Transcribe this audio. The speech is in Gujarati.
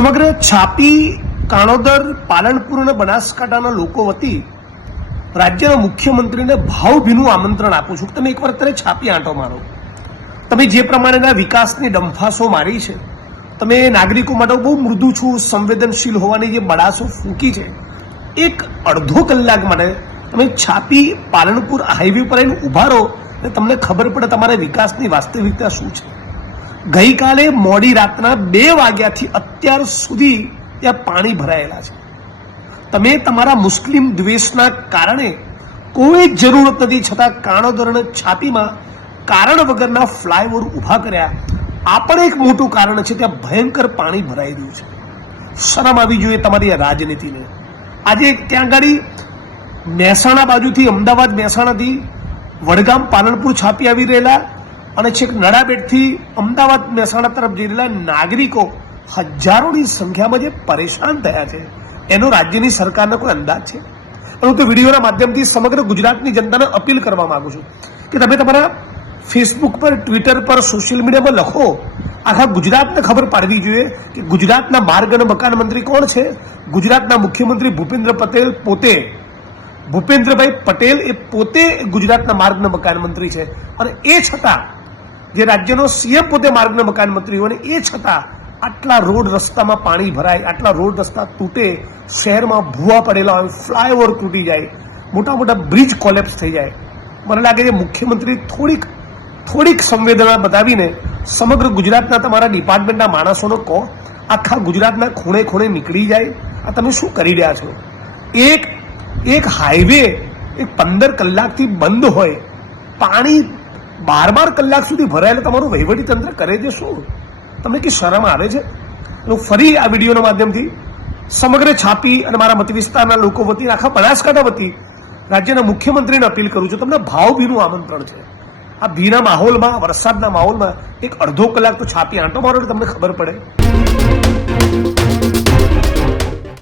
સમગ્ર છાપી કાણોદર પાલનપુર અને બનાસકાંઠાના લોકો વતી રાજ્યના મુખ્યમંત્રીને ભાવભીનું આમંત્રણ આપું છું. તમે એકવાર અત્યારે છાપી આંટો મારો. તમે જે પ્રમાણેના વિકાસની ડંફાસો મારી છે, તમે નાગરિકો માટે બહુ મૃદુ છું, સંવેદનશીલ હોવાની જે બડાસો ફૂંકી છે, એક અડધો કલાક માટે તમે છાપી પાલનપુર હાઈવે પર આવીને ઊભા રહો અને તમને ખબર પડે તમારા વિકાસની વાસ્તવિકતા શું છે. ગઈકાલે મોડી રાતના 2 વાગ્યાથી અત્યાર સુધી ત્યાં પાણી ભરાયેલા છે. તમે તમારા મુસ્લિમ દ્વેષના કારણે કોઈ જરૂરત નથી છતાં કાણોદર અને છાપીમાં કારણ વગરના ફ્લાયઓવર ઊભા કર્યા. આ પણ એક મોટું કારણ છે. ત્યાં ભયંકર પાણી ભરાઈ રહ્યું છે. શરમ આવી જોઈએ તમારી આ રાજનીતિને. આજે ત્યાં આગળ મહેસાણા બાજુથી, અમદાવાદ મહેસાણાથી વડગામ પાલનપુર છાપી આવી રહેલા અને છેક નડાબેટથી અમદાવાદ મહેસાણા તરફ જઈ રહેલા નાગરિકો હજારોની સંખ્યામાં જે પરેશાન થયા છે, એનો રાજ્યની સરકારનો કોઈ અંદાજ છે? હું તો વિડીયોના માધ્યમથી સમગ્ર ગુજરાતની જનતાને અપીલ કરવા માંગુ છું કે તમે તમારા ફેસબુક પર, ટ્વિટર પર, સોશિયલ મીડિયામાં લખો. આખા ગુજરાતને ખબર પાડવી જોઈએ કે ગુજરાતના માર્ગ અને મકાન મંત્રી કોણ છે. ગુજરાતના મુખ્યમંત્રી ભૂપેન્દ્રભાઈ પટેલ એ પોતે ગુજરાતના માર્ગ અને મકાન મંત્રી છે. અને એ છતાં જે રાજ્યનો સીએમ પોતે માર્ગ અને મકાન મંત્રી હોય, એ છતાં આટલા રોડ રસ્તામાં પાણી ભરાય, આટલા રોડ રસ્તા તૂટે, શહેરમાં ભૂવા પડેલા હોય, ફ્લાયઓવર તૂટી જાય, મોટા મોટા બ્રિજ કોલેપ્સ થઈ જાય. મને લાગે છે મુખ્યમંત્રી થોડીક સંવેદના બતાવીને સમગ્ર ગુજરાતના તમારા ડિપાર્ટમેન્ટના માણસોનો કહો, આખા ગુજરાતના ખૂણે ખૂણે નીકળી જાય. આ તમે શું કરી રહ્યા છો? એક હાઈવે 15 કલાકથી બંધ હોય, પાણી 12 કલાક સુધી ભરાયેલા, તમારું વહીવટી તંત્ર કરે છે શું? તમને કે શરમ આવે છે? હું ફરી આ વિડીયોના માધ્યમથી સમગ્ર છાપી અને મારા મત વિસ્તારના લોકો વતી, આખા બનાસકાંઠા વતી રાજ્યના મુખ્યમંત્રીને અપીલ કરું છું. તમને ભાવભીનું આમંત્રણ છે. આ ભીના માહોલમાં, વરસાદના માહોલમાં એક અડધો કલાક તો છાપી આંટો મારો, તમને ખબર પડે.